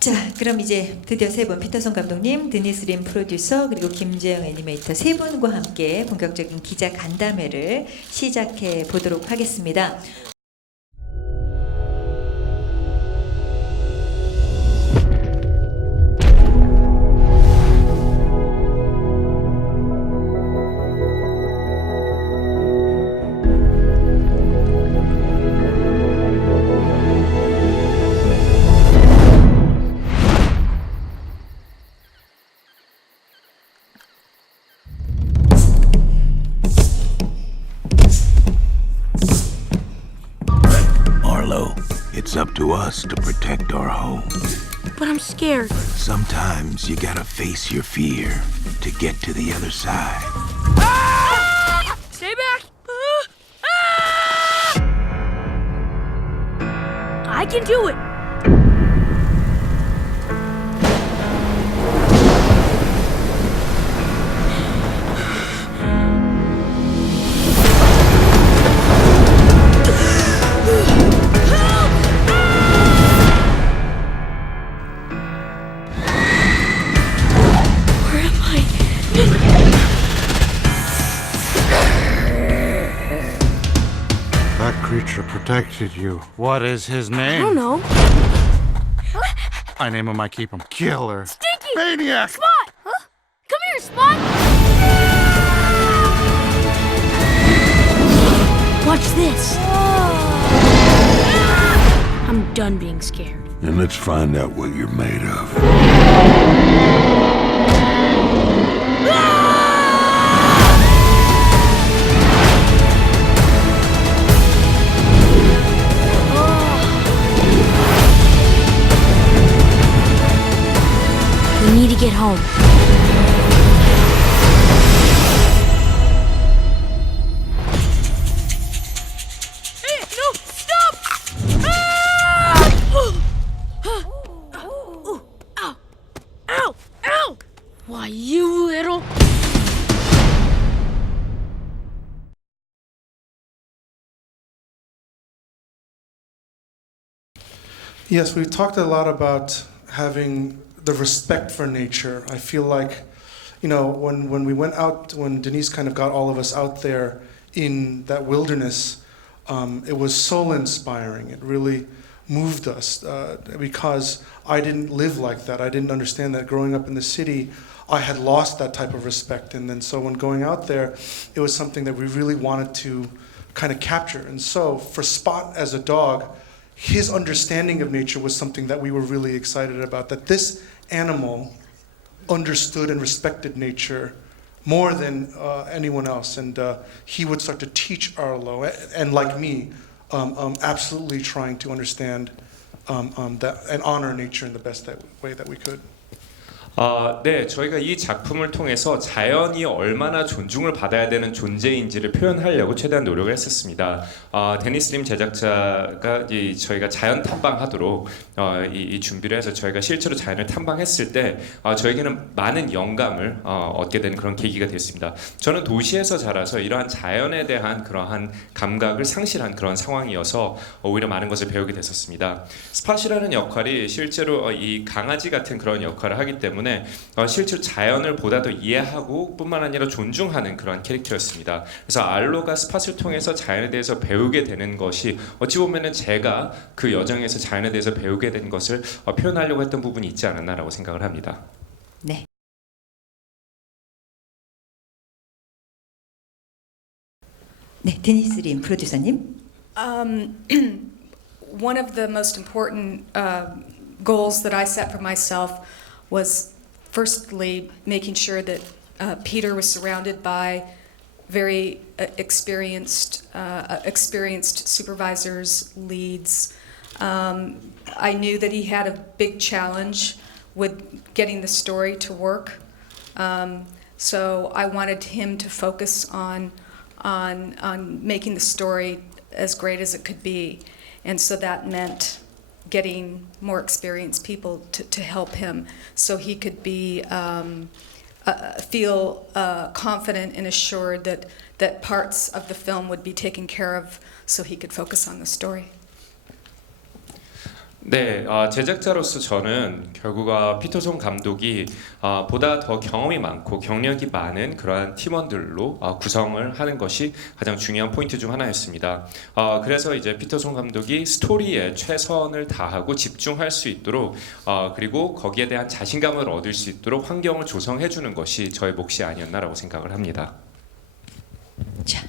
자, 그럼 이제 드디어 세 분, 피터son 감독님, 드니스 림 프로듀서, 그리고 김재영 애니메이터 세 분과 함께 본격적인 기자 간담회를 시작해 보도록 하겠습니다. It's up to us to protect our home. But I'm scared. Sometimes you gotta face your fear to get to the other side. Stay back! I can do it! That creature protected you. What is his I name? don't know. I name him, I keep him. Killer. Stinky! Maniac! Spot! Huh? Come here, Spot! Watch this. I'm done being scared. And let's find out what you're made of. We need to get home. Hey, no, stop! Ow! Ow! Ow! Why, you little... Yes, we've talked a lot about having the respect for nature. I feel like, you know, when we went out, when Denise kind of got all of us out there in that wilderness, it was soul inspiring. It really moved us because I didn't live like that. I didn't understand that growing up in the city. I had lost that type of respect, and then so when going out there, it was something that we really wanted to kind of capture. And so for Spot as a dog, his understanding of nature was something that we were really excited about, that this animal understood and respected nature more than anyone else. And he would start to teach Arlo, and like me, absolutely trying to understand that and honor nature in the best way that we could. 네, 저희가 이 작품을 통해서 자연이 얼마나 존중을 받아야 되는 존재인지를 표현하려고 최대한 노력을 했었습니다. 데니스 림 제작자가 저희가 자연 탐방하도록 이 준비를 해서 저희가 실제로 자연을 탐방했을 때 저에게는 많은 영감을 얻게 되는 그런 계기가 됐습니다. 저는 도시에서 자라서 이러한 자연에 대한 그러한 감각을 상실한 그런 상황이어서 오히려 많은 것을 배우게 됐었습니다. 스팟이라는 역할이 실제로 이 강아지 같은 그런 역할을 하기 때문에 실제로 자연을 보다 더 이해하고 뿐만 아니라 존중하는 그런 캐릭터였습니다. 그래서 알로가 스팟을 통해서 자연에 대해서 배우게 되는 것이 어찌 보면은 제가 그 여정에서 자연에 대해서 배우게 된 것을 표현하려고 했던 부분이 있지 않았나라고 생각을 합니다. 네. 네, 드니스 림 프로듀서님. One of the most important goals that I set for myself was firstly making sure that Peter was surrounded by very experienced supervisors, leads. I knew that he had a big challenge with getting the story to work. So I wanted him to focus on making the story as great as it could be. And so that meant getting more experienced people to help him so he could be feel confident and assured that that parts of the film would be taken care of so he could focus on the story. 네, 제작자로서 저는 결국 피터son 감독이 보다 더 경험이 많고 경력이 많은 그러한 팀원들로 구성을 하는 것이 가장 중요한 포인트 중 하나였습니다. 그래서 이제 피터son 감독이 스토리에 최선을 다하고 집중할 수 있도록 그리고 거기에 대한 자신감을 얻을 수 있도록 환경을 조성해 주는 것이 저의 몫이 아니었나라고 생각을 합니다. 자,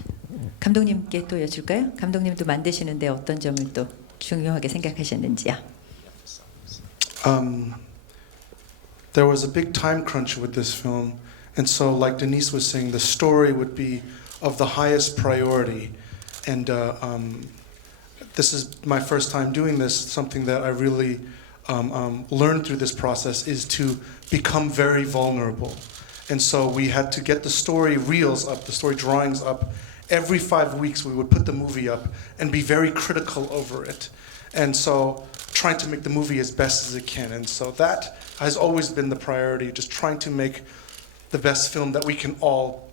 감독님께 또 여쭐까요? 감독님도 만드시는데 어떤 점을 또 중요하게 생각하셨는지요? There was a big time crunch with this film, and so, like Denise was saying, the story would be of the highest priority. And this is my first time doing this. Something that I really learned through this process is to become very vulnerable. And so we had to get the story reels up, the story drawings up. Every 5 weeks we would put the movie up and be very critical over it. And so trying to make the movie as best as it can. And so that has always been the priority, just trying to make the best film that we can all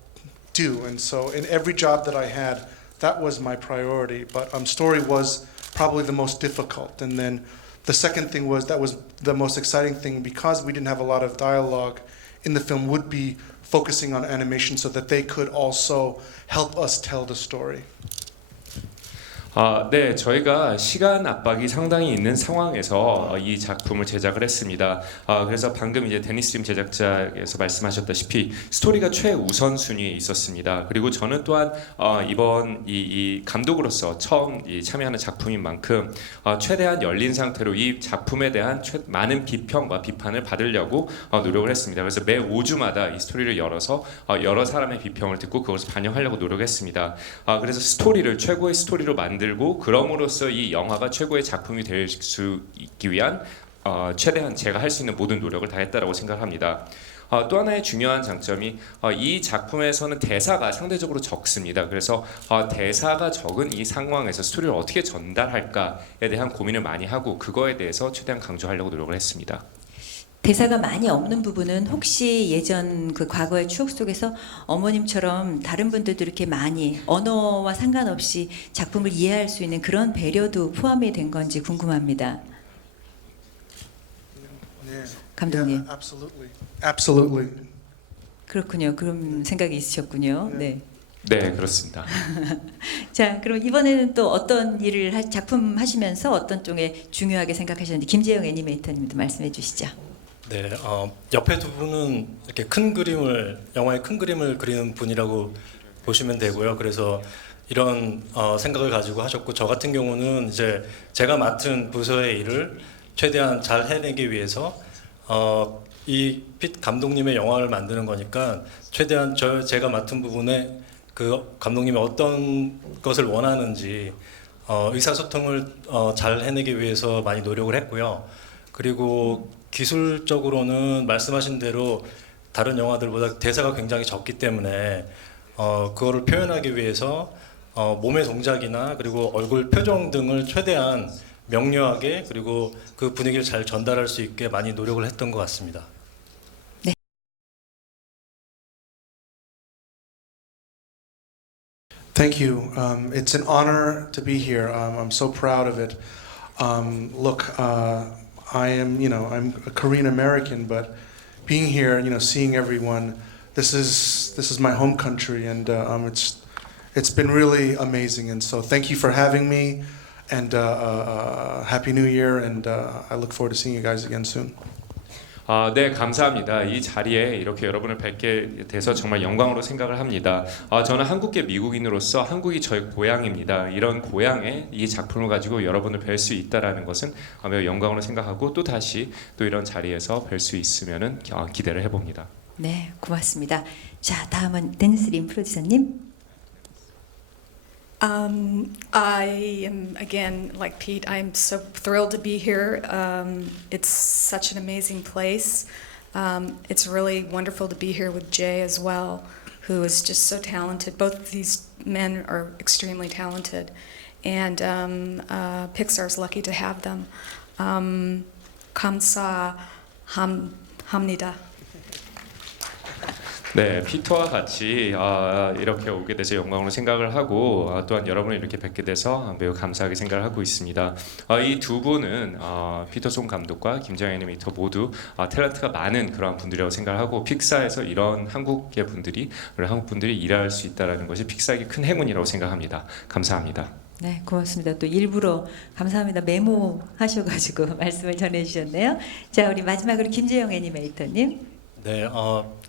do. And so in every job that I had, that was my priority. But story was probably the most difficult. And then the second thing was, that was the most exciting thing, because we didn't have a lot of dialogue in the film, would be focusing on animation so that they could also help us tell the story. 네, 저희가 시간 압박이 상당히 있는 상황에서 이 작품을 제작을 했습니다. 그래서 방금 이제 데니스 림 제작자께서 말씀하셨다시피 스토리가 최우선 순위에 있었습니다. 그리고 저는 또한 이번 이 감독으로서 처음 참여하는 작품인 만큼 최대한 열린 상태로 이 작품에 대한 많은 비평과 비판을 받으려고 노력을 했습니다. 그래서 매 5주마다 이 스토리를 열어서 여러 사람의 비평을 듣고 그것을 반영하려고 노력했습니다. 그래서 스토리를 최고의 스토리로 만들고 그럼으로써 이 영화가 최고의 작품이 될 수 있기 위한 최대한 제가 할 수 있는 모든 노력을 다했다라고 생각합니다. 또 하나의 중요한 장점이 이 작품에서는 대사가 상대적으로 적습니다. 그래서 대사가 적은 이 상황에서 스토리를 어떻게 전달할까에 대한 고민을 많이 하고 그거에 대해서 최대한 강조하려고 노력을 했습니다. 대사가 많이 없는 부분은 혹시 예전 그 과거의 추억 속에서 어머님처럼 다른 분들도 이렇게 많이 언어와 상관없이 작품을 이해할 수 있는 그런 배려도 포함이 된 건지 궁금합니다. 감독님. Yeah, absolutely. Absolutely. 그렇군요. 그런 생각이 있으셨군요. 네. 네, 그렇습니다. 자, 그럼 이번에는 또 어떤 일을 작품 하시면서 어떤 쪽에 중요하게 생각하셨는지 김재영 애니메이터님도 말씀해 주시죠. 네, 옆에 두 분은 이렇게 큰 그림을, 영화의 큰 그림을 그리는 분이라고 보시면 되고요. 그래서 이런 생각을 가지고 하셨고, 저 같은 경우는 이제 제가 맡은 부서의 일을 최대한 잘 해내기 위해서 이 핏 감독님의 영화를 만드는 거니까 최대한 제가 맡은 부분에 그 감독님이 어떤 것을 원하는지 의사소통을 잘 해내기 위해서 많이 노력을 했고요. 그리고 기술적으로는 말씀하신 대로 다른 영화들보다 대사가 굉장히 적기 때문에 그거를 표현하기 위해서 몸의 동작이나 그리고 얼굴 표정 등을 최대한 명료하게 그리고 그 분위기를 잘 전달할 수 있게 많이 노력을 했던 것 같습니다. 네. Thank you. It's an honor to be here. I'm so proud of it. Look, I am, I'm a Korean American, but being here, seeing everyone, this is my home country, and it's been really amazing. And so, thank you for having me, and Happy New Year, and I look forward to seeing you guys again soon. 네, 감사합니다. 이 자리에 이렇게 여러분을 뵙게 돼서 정말 영광으로 생각을 합니다. 저는 한국계 미국인으로서 한국이 저의 고향입니다. 이런 고향에 이 작품을 가지고 여러분을 뵐 수 있다라는 것은 매우 영광으로 생각하고 또 다시 또 이런 자리에서 뵐 수 있으면은 기대를 해봅니다. 네, 고맙습니다. 자, 다음은 데니스 림 프로듀서님. I am, again, like Pete, I'm so thrilled to be here. It's such an amazing place. It's really wonderful to be here with Jay as well, who is just so talented. Both of these men are extremely talented, and Pixar's lucky to have them. 감사합니다. 네, 피터와 같이 이렇게 오게 돼서 영광으로 생각을 하고 또한 여러분을 이렇게 뵙게 돼서 매우 감사하게 생각을 하고 있습니다. 이 두 분은 피터 송 감독과 김장 애니메이터 모두 탤런트가 많은 그러한 분들이라고 생각을 하고 픽사에서 이런 한국의 분들이 한국 분들이 일할 수 있다는 것이 픽사에게 큰 행운이라고 생각합니다. 감사합니다. 네, 고맙습니다. 또 일부러 감사합니다 메모하셔가지고 말씀을 전해주셨네요. 자, 우리 마지막으로 김재영 애니메이터님. 네,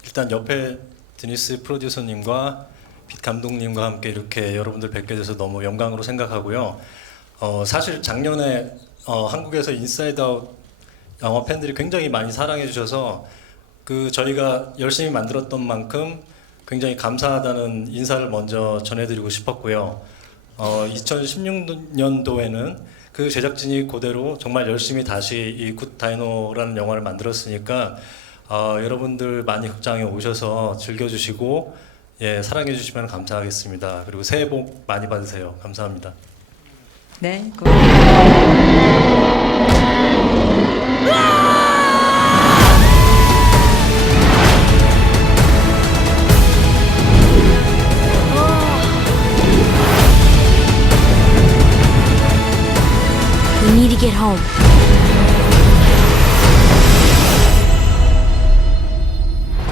일단 옆에 드니스 프로듀서님과 빛 감독님과 함께 이렇게 여러분들 뵙게 돼서 너무 영광으로 생각하고요. 사실 작년에 한국에서 인사이드 아웃 영화 팬들이 굉장히 많이 사랑해 주셔서 저희가 열심히 만들었던 만큼 굉장히 감사하다는 인사를 먼저 전해드리고 싶었고요. 2016년도에는 그 제작진이 그대로 정말 열심히 다시 이 굿 다이노라는 영화를 만들었으니까 여러분들 많이 극장에 오셔서 즐겨주시고 사랑해 주시면 감사하겠습니다. 그리고 새해 복 많이 받으세요. 감사합니다. 네, 고맙습니다. We need to get home.